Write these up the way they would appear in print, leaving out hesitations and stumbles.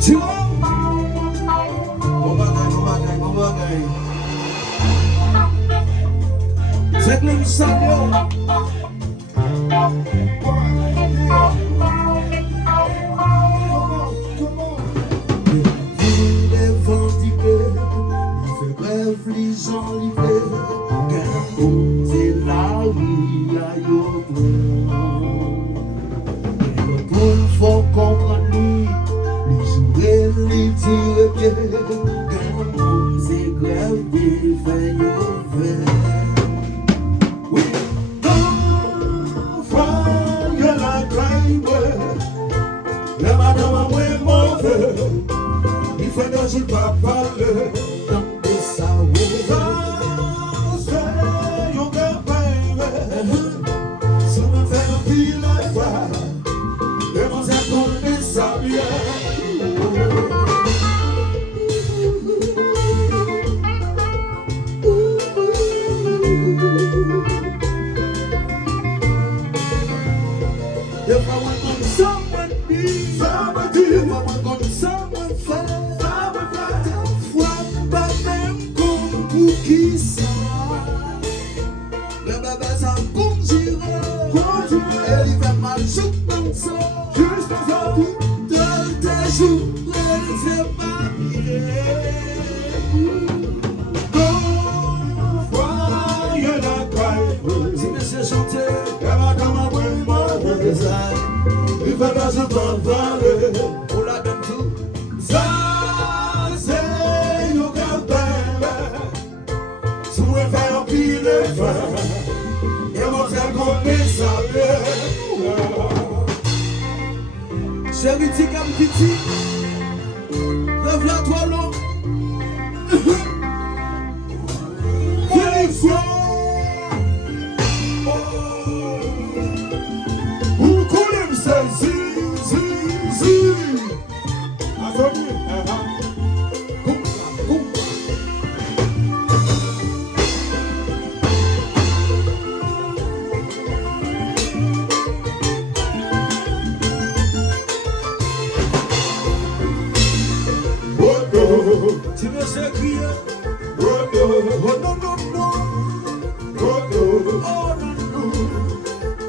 Tu vois? Bon bagaille, bon bagaille. C'est le salut. Les vendiqués, il fait bref, les gens livrés. Quand c'est la vie, à pour le faut comprendre lui, les jouer, les tirer pied. Quand c'est grave, il fait ouvert. Oui, la madame a moins mauvais. Il faut que je ne pas parler dans des saouts. C'est yon campagne. Si on me fait un pile à voir, et mon zèle connaît ça bien. If I want on someone be, somebody, if I want on someone fly, fois pas même comme pour qui ça, le bébé ça conduira, elle y fait mal juste comme ça, juste comme ça, tout tes jours, elle fait pas bien. Voyez la caille, si monsieur chantait, elle va dans ma bonne. Il fait que je peux parler, on la donne tout. Ça, c'est yon campagne. Si on veut faire un pile de fin, et mon frère connaît ça bien. Chérie, t'es comme petit, lève la toi l'eau. Félix, tu me sais crier. Oh non, non, non. Oh non, non.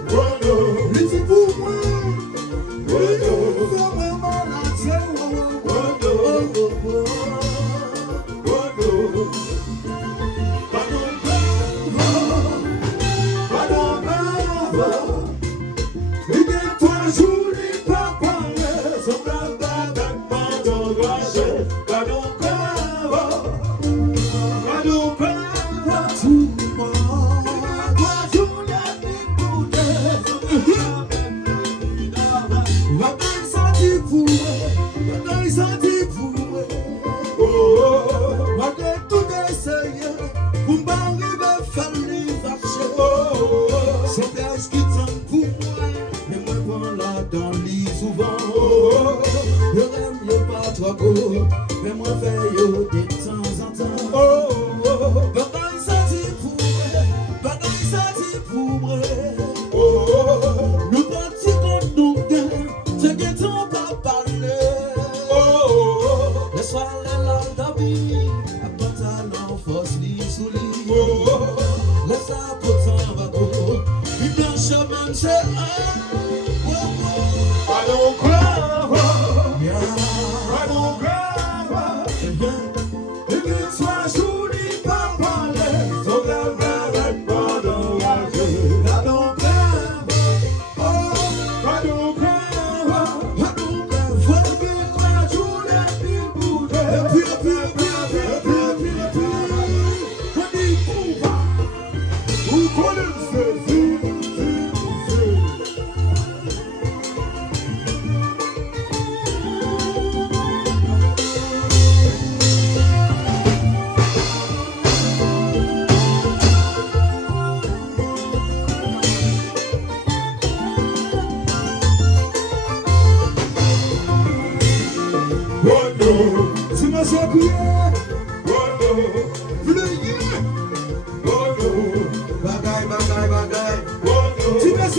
Oh non. Dis pour moi. Oh non. Fais-moi mal à Dieu. Oh non. Oh non. Pardon, pardon. Il y a 3 jours, il pas parlé. Son baba d'un pardon gâché. Pardon. Mais moi fais yo de temps en temps. Bagaille ça dit pour vrai, bagaille ça dit pour vrai. Nous partis contre nous deux, c'est que ton pas parler. Le soir les larmes d'habits, à pantalon force li sous li. Le sapotin va go, il blanche même c'est un. I don't cry. Tu m'as secoué, bagaille, bagaille, bagaille. Tu m'as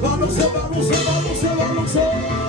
Vamos, vamos, vamos, vamos, vamos.